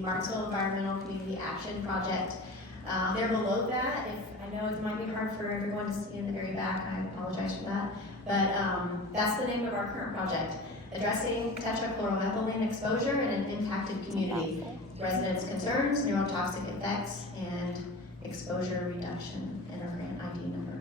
the Martinsville Environmental Community Action Project. They're below that. I know it might be hard for everyone to see in the very back, I apologize for that, but that's the name of our current project, Addressing Tetrachloroethylene Exposure in an Impacted Community, Residents' Concerns, Neurotoxic Effects, and Exposure Reduction, and our grant ID number.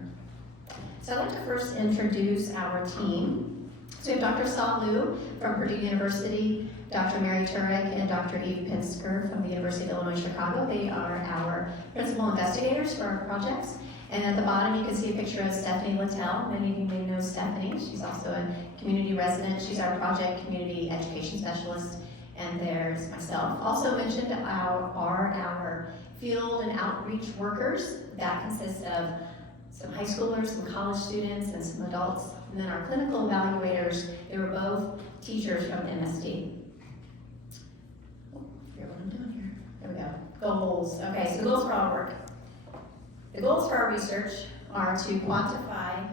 So I'd like to first introduce our team. So we have Dr. Saul Liu from Purdue University, Dr. Mary Turek, and Dr. Eve Pinsker from the University of Illinois Chicago. They are our principal investigators for our projects. And at the bottom, you can see a picture of Bethaney Latham. Many of you may know Stephanie. She's also a community resident. She's our project community education specialist. And there's myself. Also mentioned are our field and outreach workers. That consists of some high schoolers, some college students, and some adults. And then our clinical evaluators, they were both teachers from MSD. Oh, I forget what I'm doing here. There we go. Goals. Okay, so goals for our work. The goals for our research are to quantify,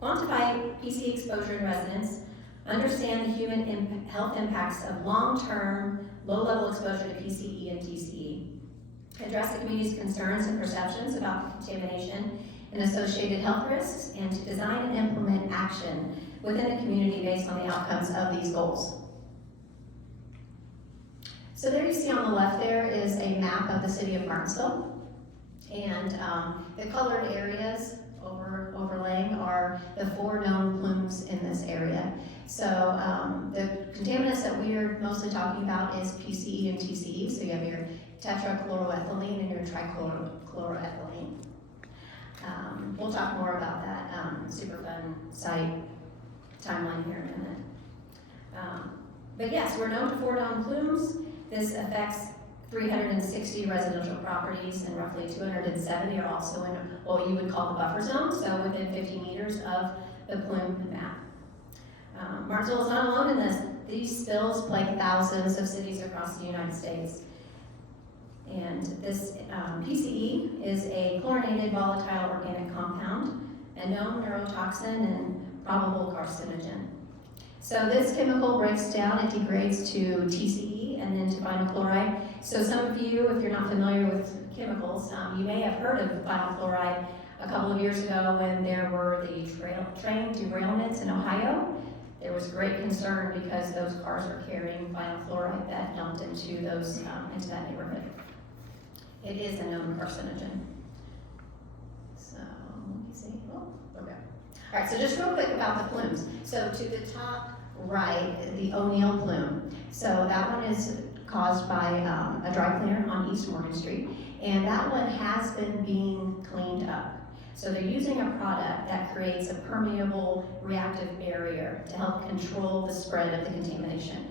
quantify PC exposure in residents, understand the human health impacts of long-term, low-level exposure to PCE and TCE, address the community's concerns and perceptions about the contamination and associated health risks, and to design and implement action within the community based on the outcomes of these goals. So there you see on the left there is a map of the city of Martinsville, and the colored areas overlaying are the 4 known plumes in this area. So the contaminants that we're mostly talking about is PCE and TCE, so you have your tetrachloroethylene and your trichloroethylene. We'll talk more about that super fun site timeline here in a minute. But yes, we're known to 4 known plumes. This affects 360 residential properties, and roughly 270 are also in what you would call the buffer zone, so within 50 meters of the plume map. Martinsville is not alone in this. These spills plague thousands of cities across the United States. And this PCE is a chlorinated volatile organic compound, a known neurotoxin and probable carcinogen. So this chemical breaks down, it degrades to TCE and then to vinyl chloride. So some of you, if you're not familiar with chemicals, you may have heard of vinyl chloride a couple of years ago when there were the train derailments in Ohio. There was great concern because those cars were carrying vinyl chloride that dumped into that neighborhood. It is a known carcinogen. So let me see. Oh, okay. All right. So just real quick about the plumes. So to the top right, the O'Neill plume. So that one is caused by a dry cleaner on East Morgan Street, and that one has been being cleaned up. So they're using a product that creates a permeable reactive barrier to help control the spread of the contamination.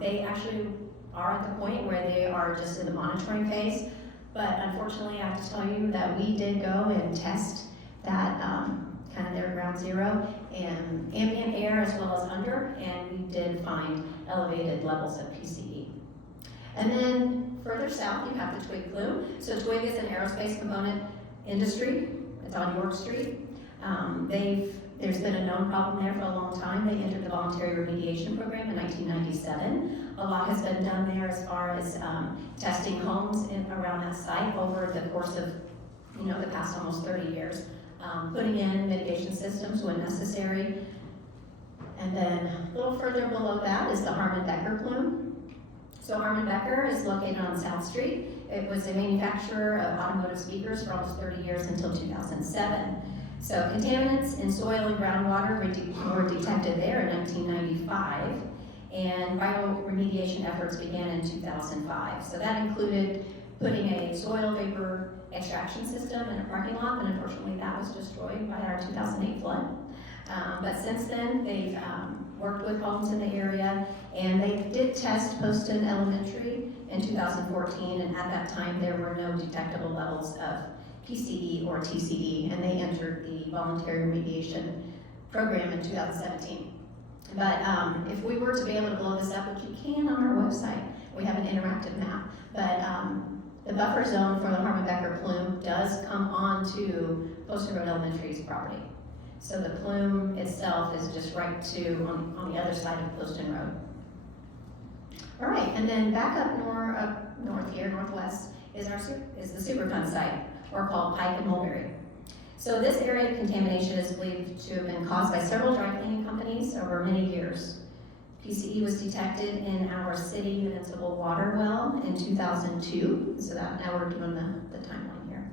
They actually are at the point where they are just in the monitoring phase, but unfortunately I have to tell you that we did go and test that kind of their ground zero and ambient air as well as under, and we did find elevated levels of PCE. And then further south you have the Twig plume. So Twig is an aerospace component industry. It's on York Street. There's been a known problem there for a long time. They entered the voluntary remediation program in 1997. A lot has been done there as far as testing homes around that site over the course of the past almost 30 years. Putting in mitigation systems when necessary. And then a little further below that is the Harmon Becker plume. So Harmon Becker is located on South Street. It was a manufacturer of automotive speakers for almost 30 years until 2007. So contaminants in soil and groundwater were detected there in 1995, and bioremediation efforts began in 2005. So that included putting a soil vapor extraction system in a parking lot, and unfortunately that was destroyed by our 2008 flood. But since then, they've worked with homes in the area, and they did test Poston Elementary in 2014, and at that time there were no detectable levels of PCE or TCE, and they entered the voluntary remediation program in 2017. But if we were to be able to blow this up, which you can on our website, we have an interactive map, but the buffer zone for the Harmon Becker plume does come onto Poston Road Elementary's property. So the plume itself is just right on the other side of Poston Road. All right, and then back up north here, northwest, is the Superfund site, or called Pike and Mulberry. So this area of contamination is believed to have been caused by several dry cleaning companies over many years. PCE was detected in our city municipal water well in 2002, so that now we're doing the timeline here.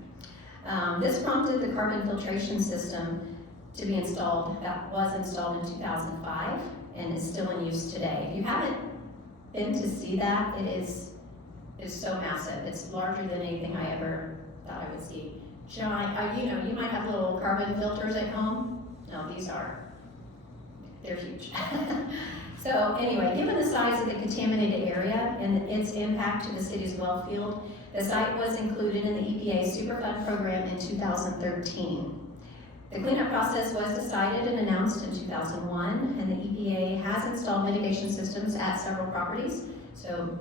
This prompted the carbon filtration system to be installed, that was installed in 2005 and is still in use today. If you haven't been to see that, it is so massive. It's larger than anything I ever thought I would see. Giant, you might have little carbon filters at home. No, they're huge. So anyway, given the size of the contaminated area and its impact to the city's well field, the site was included in the EPA's Superfund program in 2013. The cleanup process was decided and announced in 2001, and the EPA has installed mitigation systems at several properties. So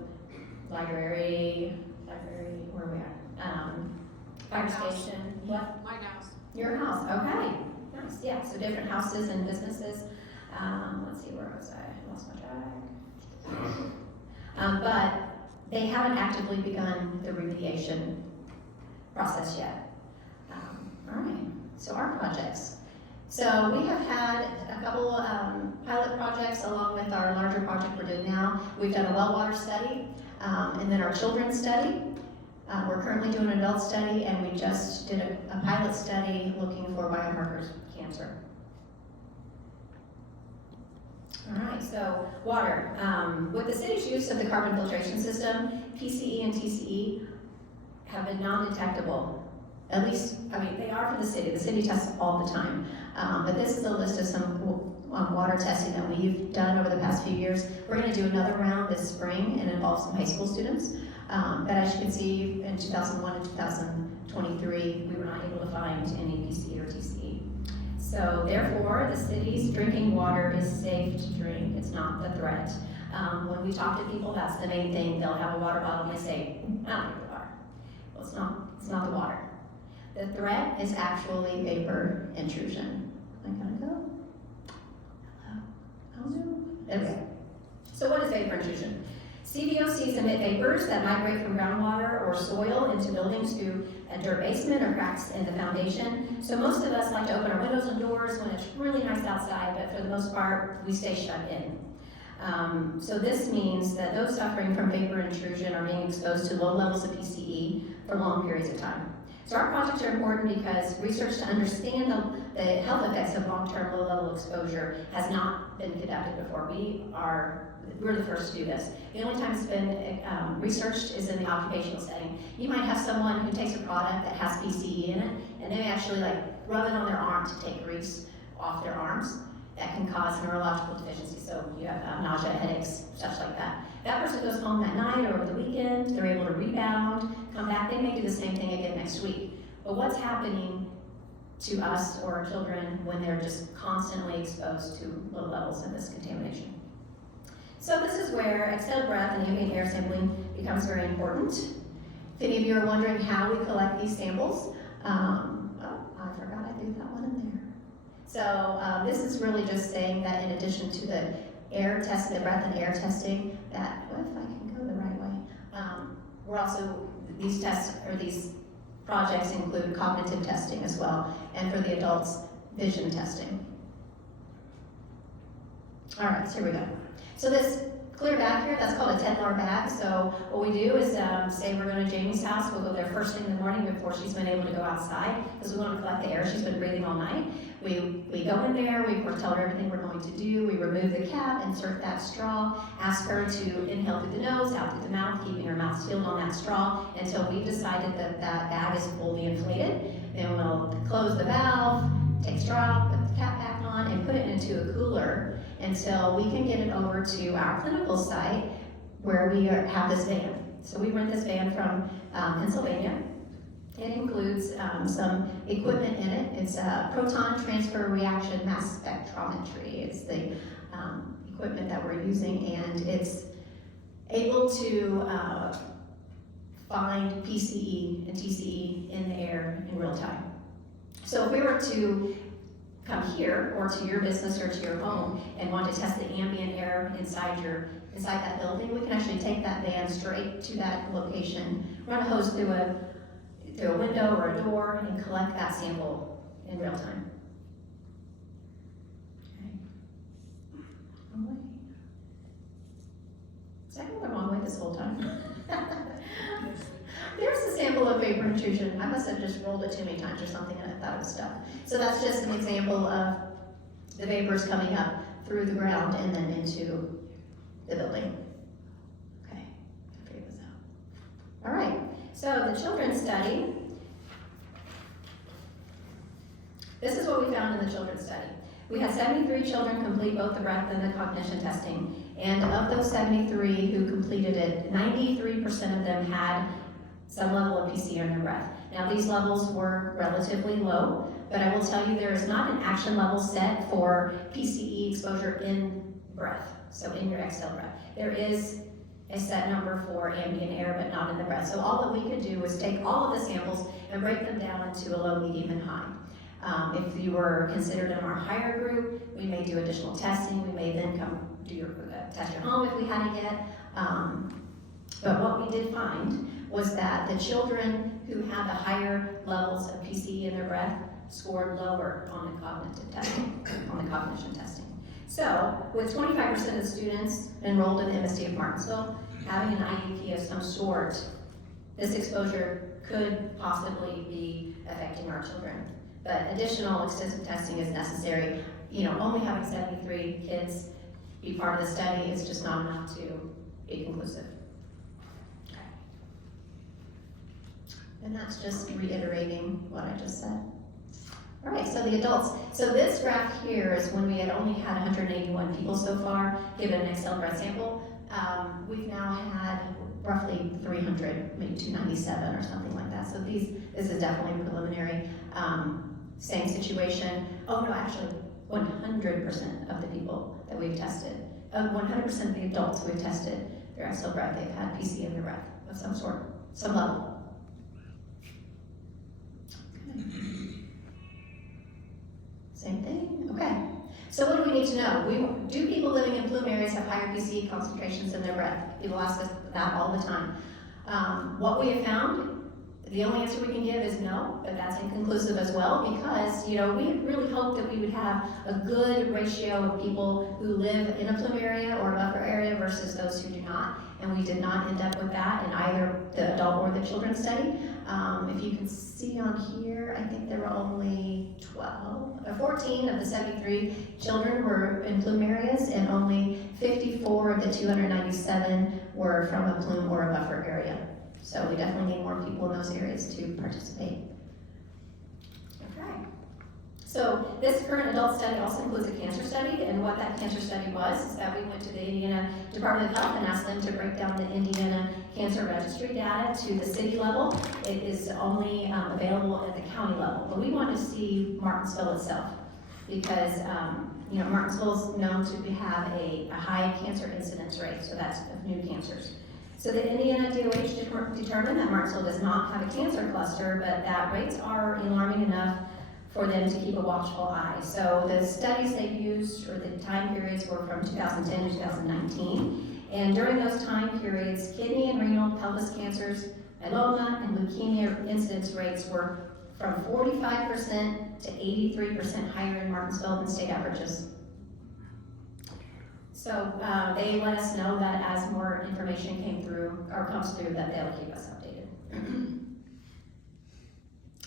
library, where are we at? Fire station, what? My house. Your house, okay. Nice, yeah, so different houses and businesses. Let's see, where was I? I lost my track. But they haven't actively begun the remediation process yet. All right, so our projects. So we have had a couple pilot projects along with our larger project we're doing now. We've done a well water study and then our children's study. We're currently doing an adult study, and we just did a pilot study looking for biomarkers of cancer. All right, so water. With the city's use of the carbon filtration system, PCE and TCE have been non-detectable. At least, they are for the city. The city tests all the time. But this is a list of some water testing that we've done over the past few years. We're going to do another round this spring and involve some high school students. But as you can see, in 2001 and 2023, we were not able to find any PCE or TCE. So therefore, the city's drinking water is safe to drink. It's not the threat. When we talk to people, that's the main thing. They'll have a water bottle and they say, I don't drink the water. Well, it's not the water. The threat is actually vapor intrusion. Am I gonna go? Hello? There we go. So what is vapor intrusion? CVOCs emit vapors that migrate from groundwater or soil into buildings through a dirt basement or cracks in the foundation. So most of us like to open our windows and doors when it's really nice outside, but for the most part, we stay shut in. So this means that those suffering from vapor intrusion are being exposed to low levels of PCE for long periods of time. So our projects are important because research to understand the health effects of long-term low-level exposure has not been conducted before. We're the first to do this. The only time it's been researched is in the occupational setting. You might have someone who takes a product that has PCE in it, and they actually rub it on their arm to take grease off their arms. That can cause neurological deficiency. So you have nausea, headaches, stuff like that. That person goes home that night or over the weekend, they're able to rebound, come back, they may do the same thing again next week. But what's happening to us or our children when they're just constantly exposed to low levels of this contamination? So this is where exhaled breath and ambient air sampling becomes very important. If any of you are wondering how we collect these samples, I forgot I threw that one in there. So this is really just saying that in addition to the air test, the breath and air testing, that, if I can go the right way, we're also, these tests, or these projects include cognitive testing as well, and for the adults, vision testing. All right, so here we go. So this clear bag here, that's called a 10-lar bag. So what we do is say we're going to Jamie's house, we'll go there first thing in the morning before she's been able to go outside, because we want to collect the air she's been breathing all night. We go in there, we tell her everything we're going to do, we remove the cap, insert that straw, ask her to inhale through the nose, out through the mouth, keeping her mouth sealed on that straw until we've decided that that bag is fully inflated. Then we'll close the valve, take straw, put the cap back on, and put it into a cooler until we can get it over to our clinical site where we have this van. So we rent this van from Pennsylvania. It includes some equipment in it. It's a proton transfer reaction mass spectrometry. It's the equipment that we're using, and it's able to find PCE and TCE in the air in real time. So if we were to come here or to your business or to your home and want to test the ambient air inside your inside that building, we can actually take that van straight to that location, run a hose through a window or a door, and collect that sample in real time. Okay. Oh, wait. Is that going the wrong way this whole time? There's a sample of vapor intrusion. I must have just rolled it too many times or something and I thought it was stuff. So that's just an example of the vapors coming up through the ground and then into the building. Okay, I'll figure this out. All right, so the children's study. This is what we found in the children's study. We had 73 children complete both the breath and the cognition testing. And of those 73 who completed it, 93% of them had some level of PC in their breath. Now these levels were relatively low, but I will tell you there is not an action level set for PCE exposure in breath, so in your exhale breath. There is a set number for ambient air, but not in the breath. So all that we could do was take all of the samples and break them down into a low, medium, and high. If you were considered in our higher group, we may do additional testing. We may then come do your test your home if we had it yet. But what we did find was that the children who had the higher levels of PCE in their breath scored lower on the cognitive testing, on the cognition testing. So, with 25% of the students enrolled in the MSD of Martinsville having an IEP of some sort, this exposure could possibly be affecting our children. But additional extensive testing is necessary. You know, only having 73 kids be part of the study is just not enough to be conclusive. Okay. And that's just reiterating what I just said. All right, so the adults. So this graph here is when we had only had 181 people so far given an exhale breath sample. We've now had roughly 300, maybe 297 or something like that. So this is definitely preliminary. Same situation. Oh no, actually 100% of the people that we've tested, 100% of the adults we've tested, their exhale breath, they've had PC in their breath of some sort, some level. Okay. Same thing, okay. So what do we need to know? Do people living in plume areas have higher PCE concentrations in their breath? People ask us that all the time. What we have found, the only answer we can give is no, but that's inconclusive as well because, you know, we really hoped that we would have a good ratio of people who live in a plume area or a buffer area versus those who do not, and we did not end up with that in either the adult or the children's study. If you can see on here, I think there were only 14 of the 73 children were in plume areas, and only 54 of the 297 were from a plume or a buffer area. So we definitely need more people in those areas to participate. Okay. So this current adult study also includes a cancer study, and what that cancer study was is that we went to the Indiana Department of Health and asked them to break down the Indiana Cancer Registry data to the city level. It is only available at the county level, but we want to see Martinsville itself because you know, Martinsville is known to have a high cancer incidence rate, so that's of new cancers. So the Indiana DOH determined that Martinsville does not have a cancer cluster, but that rates are alarming enough for them to keep a watchful eye. So the studies they used, or the time periods, were from 2010 to 2019. And during those time periods, kidney and renal, pelvis cancers, myeloma, and leukemia incidence rates were from 45% to 83% higher in Martinsville than state averages. So they let us know that as more information came through, or comes through, that they'll keep us updated.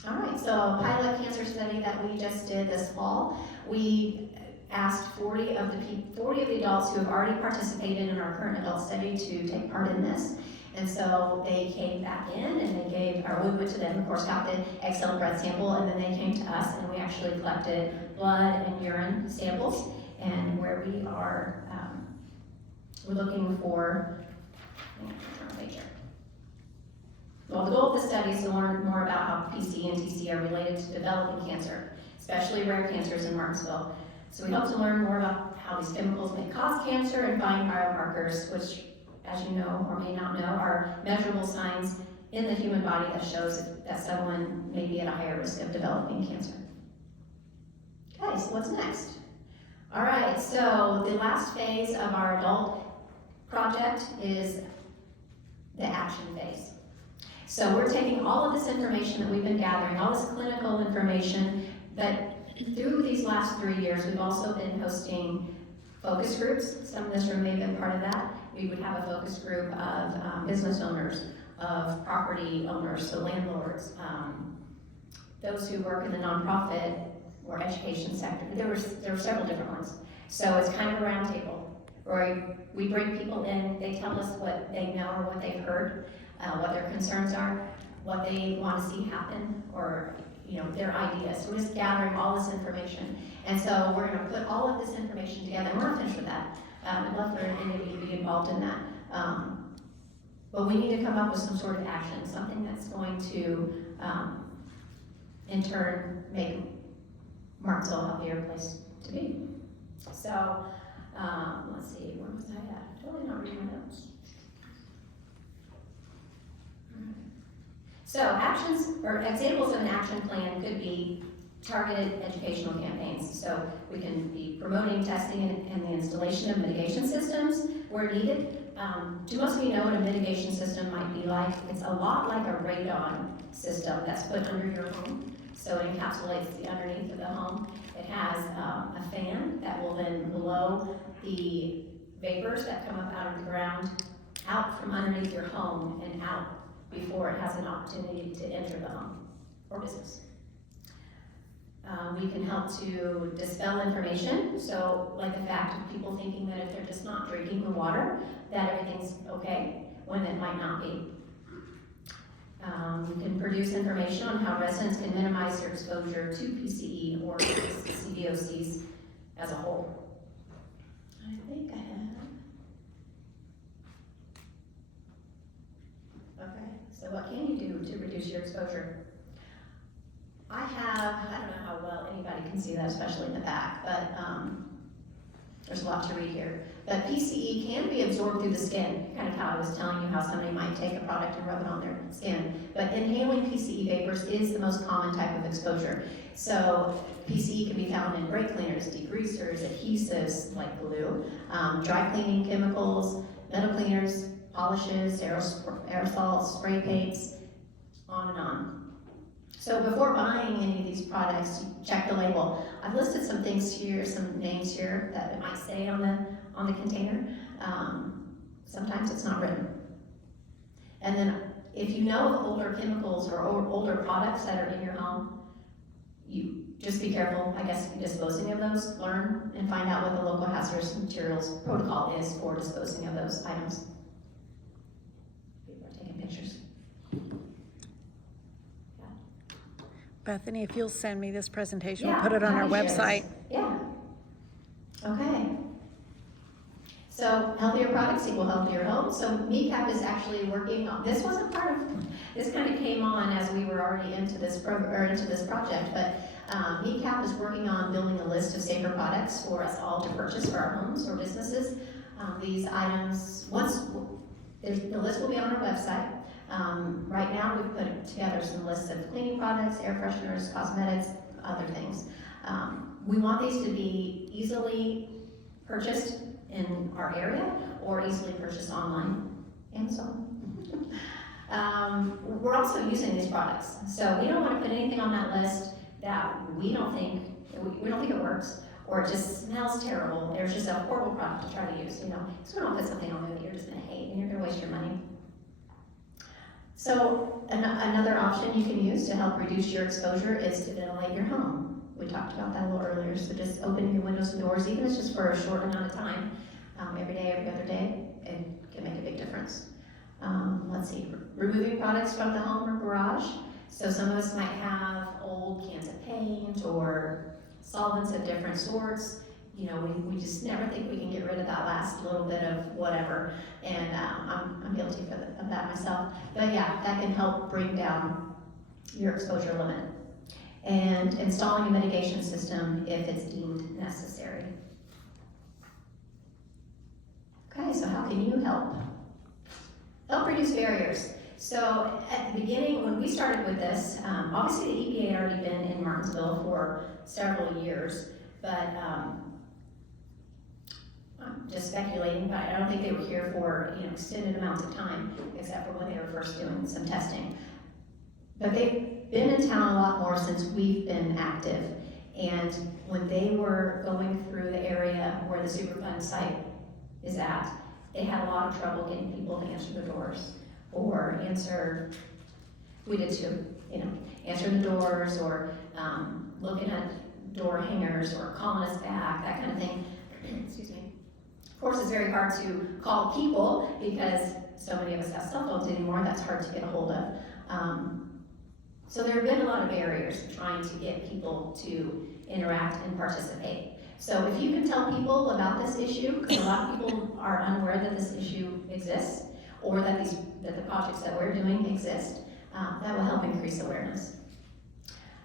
All right, so pilot cancer study that we just did this fall, we asked 40 of the adults who have already participated in our current adult study to take part in this. And so they came back in and they we went to them, of course, got the exhale breath sample, and then they came to us and we actually collected blood and urine samples. And where we are, we're looking for, well, the goal of the study is to learn more about how PC and TC are related to developing cancer, especially rare cancers in Martinsville. So we hope to learn more about how these chemicals may cause cancer and find biomarkers, which, as you know or may not know, are measurable signs in the human body that shows that someone may be at a higher risk of developing cancer. Okay, so what's next? All right, so the last phase of our adult project is the action phase. So we're taking all of this information that we've been gathering, all this clinical information, but through these last 3 years, we've also been hosting focus groups. Some of this room may have been part of that. We would have a focus group of business owners, of property owners, so landlords, those who work in the nonprofit or education sector. There were several different ones. So it's kind of a round table, where we bring people in, they tell us what they know or what they've heard, what their concerns are, what they want to see happen, or their ideas. So we're just gathering all this information. And so we're going to put all of this information together, and we're not finished with that. I'd love for any of you to be involved in that. But we need to come up with some sort of action, something that's going to, in turn, make Martinsville a healthier place to be. So, let's see, where was I at? Totally not reading my notes. So actions, or examples of an action plan could be targeted educational campaigns. So we can be promoting testing and the installation of mitigation systems where needed. Do most of you know what a mitigation system might be like? It's a lot like a radon system that's put under your home. So it encapsulates the underneath of the home. It has a fan that will then blow the vapors that come up out of the ground out from underneath your home and out before it has an opportunity to enter the home or business. We can help to dispel information, so like the fact of people thinking that if they're just not drinking the water, that everything's okay, when it might not be. We can produce information on how residents can minimize their exposure to PCE or CVOCs as a whole. I think I have. Okay, so what can you do to reduce your exposure? I don't know how well anybody can see that, especially in the back, but there's a lot to read here. But PCE can be absorbed through the skin, kind of how I was telling you how somebody might take a product and rub it on their skin. But inhaling PCE vapors is the most common type of exposure. So PCE can be found in brake cleaners, degreasers, adhesives like glue, dry cleaning chemicals, metal cleaners, polishes, aerosols, spray paints, on and on. So before buying any of these products, check the label. I've listed some things here, some names here that it might say on the container. Sometimes it's not written. And then if you know of older chemicals or older products that are in your home, you just be careful, I guess, disposing of those. Learn and find out what the local hazardous materials protocol is for disposing of those items. People are taking pictures. Bethany, if you'll send me this presentation, Yeah, we'll put it on our website. Yeah. Okay. So healthier products equal healthier homes. So MeCAP is actually working on, this wasn't part of, this kind of came on as we were already into this program, or into this project, but MeCAP is working on building a list of safer products for us all to purchase for our homes or businesses. These items, the list will be on our website. Right now we've put together some lists of cleaning products, air fresheners, cosmetics, other things. We want these to be easily purchased in our area or easily purchased online, Amazon. We're also using these products, so we don't want to put anything on that list that we don't think it works, or it just smells terrible. There's just a horrible product to try to use, So we don't put something on there that you're just going to hate and you're going to waste your money. So another option you can use to help reduce your exposure is to ventilate your home. We talked about that a little earlier, so just opening your windows and doors, even if it's just for a short amount of time, every day, every other day, it can make a big difference. Let's see, removing products from the home or garage. So some of us might have old cans of paint or solvents of different sorts. We just never think we can get rid of that last little bit of whatever, and I'm guilty of that myself. But yeah, that can help bring down your exposure limit. And installing a mitigation system if it's deemed necessary. Okay, so how can you help? Help reduce barriers. So at the beginning, when we started with this, obviously the EPA had already been in Martinsville for several years, but just speculating, but I don't think they were here for, extended amounts of time, except for when they were first doing some testing. But they've been in town a lot more since we've been active. And when they were going through the area where the Superfund site is at, they had a lot of trouble getting people to answer the doors or we did too, answer the doors or looking at door hangers or calling us back, that kind of thing. Excuse me. Of course, it's very hard to call people because so many of us have cell phones anymore, that's hard to get a hold of. So there have been a lot of barriers trying to get people to interact and participate. So if you can tell people about this issue, because a lot of people are unaware that this issue exists, or that the projects that we're doing exist, that will help increase awareness.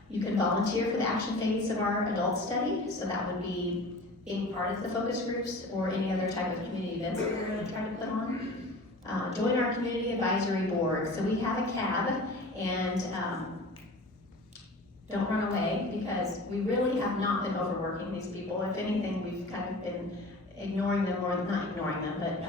You can volunteer for the action phase of our adult study, so that would be being part of the focus groups or any other type of community events that we're going to try to put on. Join our community advisory board. So we have a CAB, and don't run away, because we really have not been overworking these people. If anything, we've kind of been ignoring them, or not ignoring them, but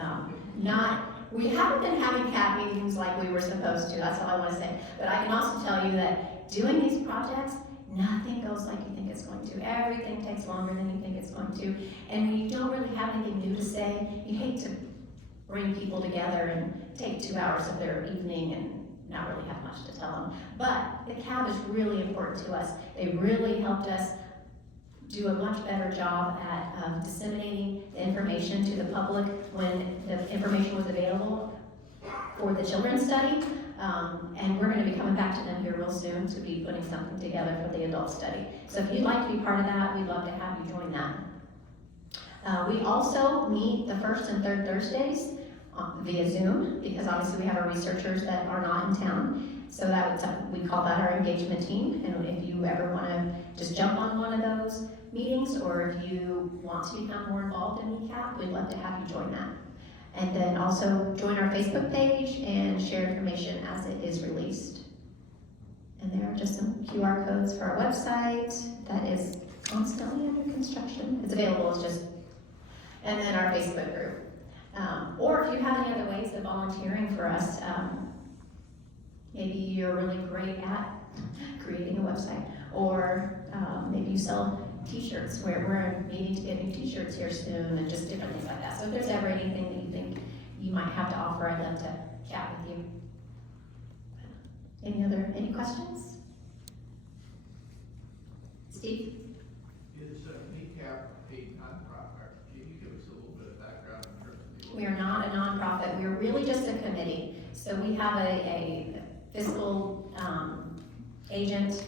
we haven't been having CAB meetings like we were supposed to, that's all I want to say. But I can also tell you that doing these projects, nothing goes like you think it's going to. Everything takes longer than you think it's going to. And when you don't really have anything new to say, you hate to bring people together and take 2 hours of their evening and not really have much to tell them. But the CAB is really important to us. They really helped us do a much better job at disseminating the information to the public when the information was available for the children's study. And we're going to be coming back to them here real soon to be putting something together for the adult study. So if you'd like to be part of that, we'd love to have you join that. We also meet the first and third Thursdays via Zoom, because obviously we have our researchers that are not in town. So we call that our engagement team. And if you ever want to just jump on one of those meetings, or if you want to become more involved in MeCAP, we'd love to have you join that. And then also join our Facebook page and share information as it is released. And there are just some QR codes for our website that is constantly under construction. It's available, and then our Facebook group. Or if you have any other ways of volunteering for us, maybe you're really great at creating a website, or maybe you sell t-shirts, where we're needing to get new t-shirts here soon, and just different things like that. So if there's ever anything that you think you might have to offer, I'd love to chat with you. Any questions? Steve? Is MeCAP a nonprofit? Can you give us a little bit of background in terms of the We are not a nonprofit. We're really just a committee. So we have a fiscal agent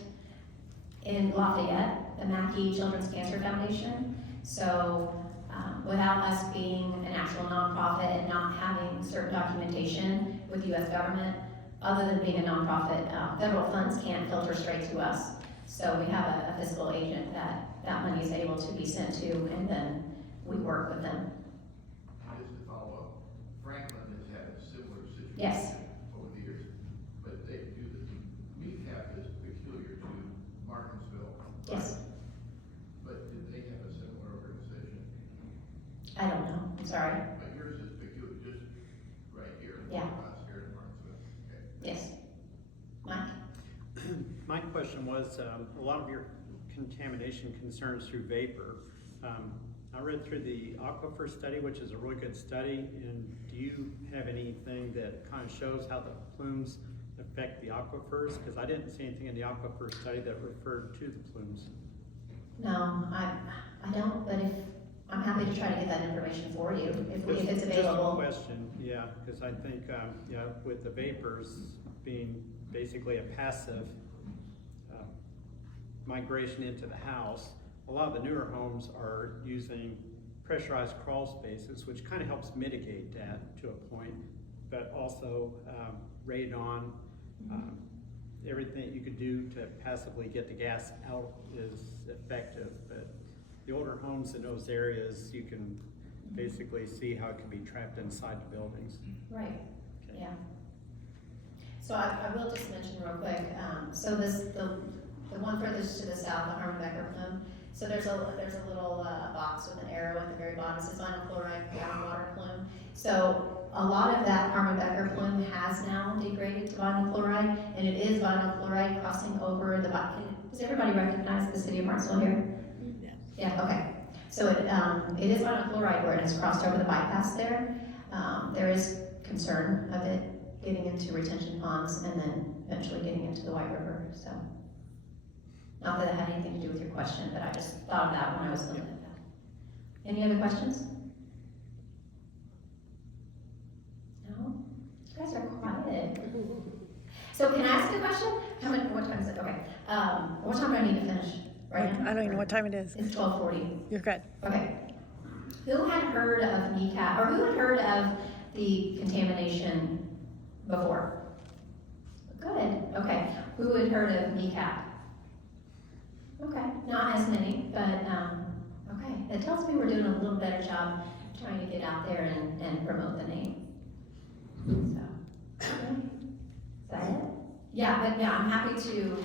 in Lafayette, the Mackey Children's Cancer Foundation. So without us being an actual nonprofit and not having certain documentation with the U.S. government, other than being a nonprofit, federal funds can't filter straight to us. So we have a fiscal agent that money is able to be sent to, and then we work with them. And just to follow up, Franklin has had a similar situation Yes. over the years, but they do MeCAP is peculiar to Martinsville. Yes. But did they have a similar organization? I don't know. I'm sorry. But yours is peculiar, just right here. Yeah. Us here in Martinsville. Okay. Yes. Mike? My question was, a lot of your contamination concerns through vapor. I read through the aquifer study, which is a really good study, and do you have anything that kind of shows how the plumes affect the aquifers? Because I didn't see anything in the aquifer study that referred to the plumes. No, I don't, but I'm happy to try to get that information for you, if it's available. Just a question, yeah, because I think, with the vapors being basically a passive migration into the house, a lot of the newer homes are using pressurized crawl spaces, which kind of helps mitigate that to a point, but also radon, everything you could do to passively get the gas out is effective, but the older homes in those areas, you can basically see how it can be trapped inside the buildings. Right, Okay. yeah. So I will just mention real quick, so the one furthest to the south, the Harmon Becker plume, So there's a little box with an arrow at the very bottom, it says vinyl chloride groundwater plume. So a lot of that Parma-Becker plume has now degraded to vinyl chloride, and it is vinyl chloride crossing over the, does everybody recognize the city of Martinsville here? Yeah, okay. So it is vinyl chloride where it has crossed over the bypass there. There is concern of it getting into retention ponds and then eventually getting into the White River, so. Not that it had anything to do with your question, but I just thought of that when I was looking at that. Any other questions? No? You guys are quiet. So can I ask a question? What time is it? Okay. What time do I need to finish? Right now? I don't even know what time it is. It's 12:40. You're good. Okay. Who had heard of MeCAP, or who had heard of the contamination before? Good, okay. Who had heard of MeCAP? Okay, not as many, but, okay. It tells me we're doing a little better job trying to get out there and promote the name. So, okay. Is that it? Yeah, but yeah, I'm happy to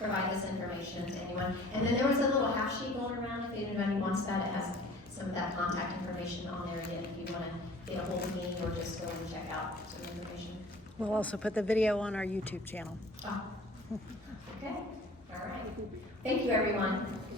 provide this information to anyone. And then there was a little half sheet going around, if anybody wants that, it has some of that contact information on there again, if you wanna get a hold of me or just go and check out some information. We'll also put the video on our YouTube channel. Oh, okay, all right. Thank you, everyone.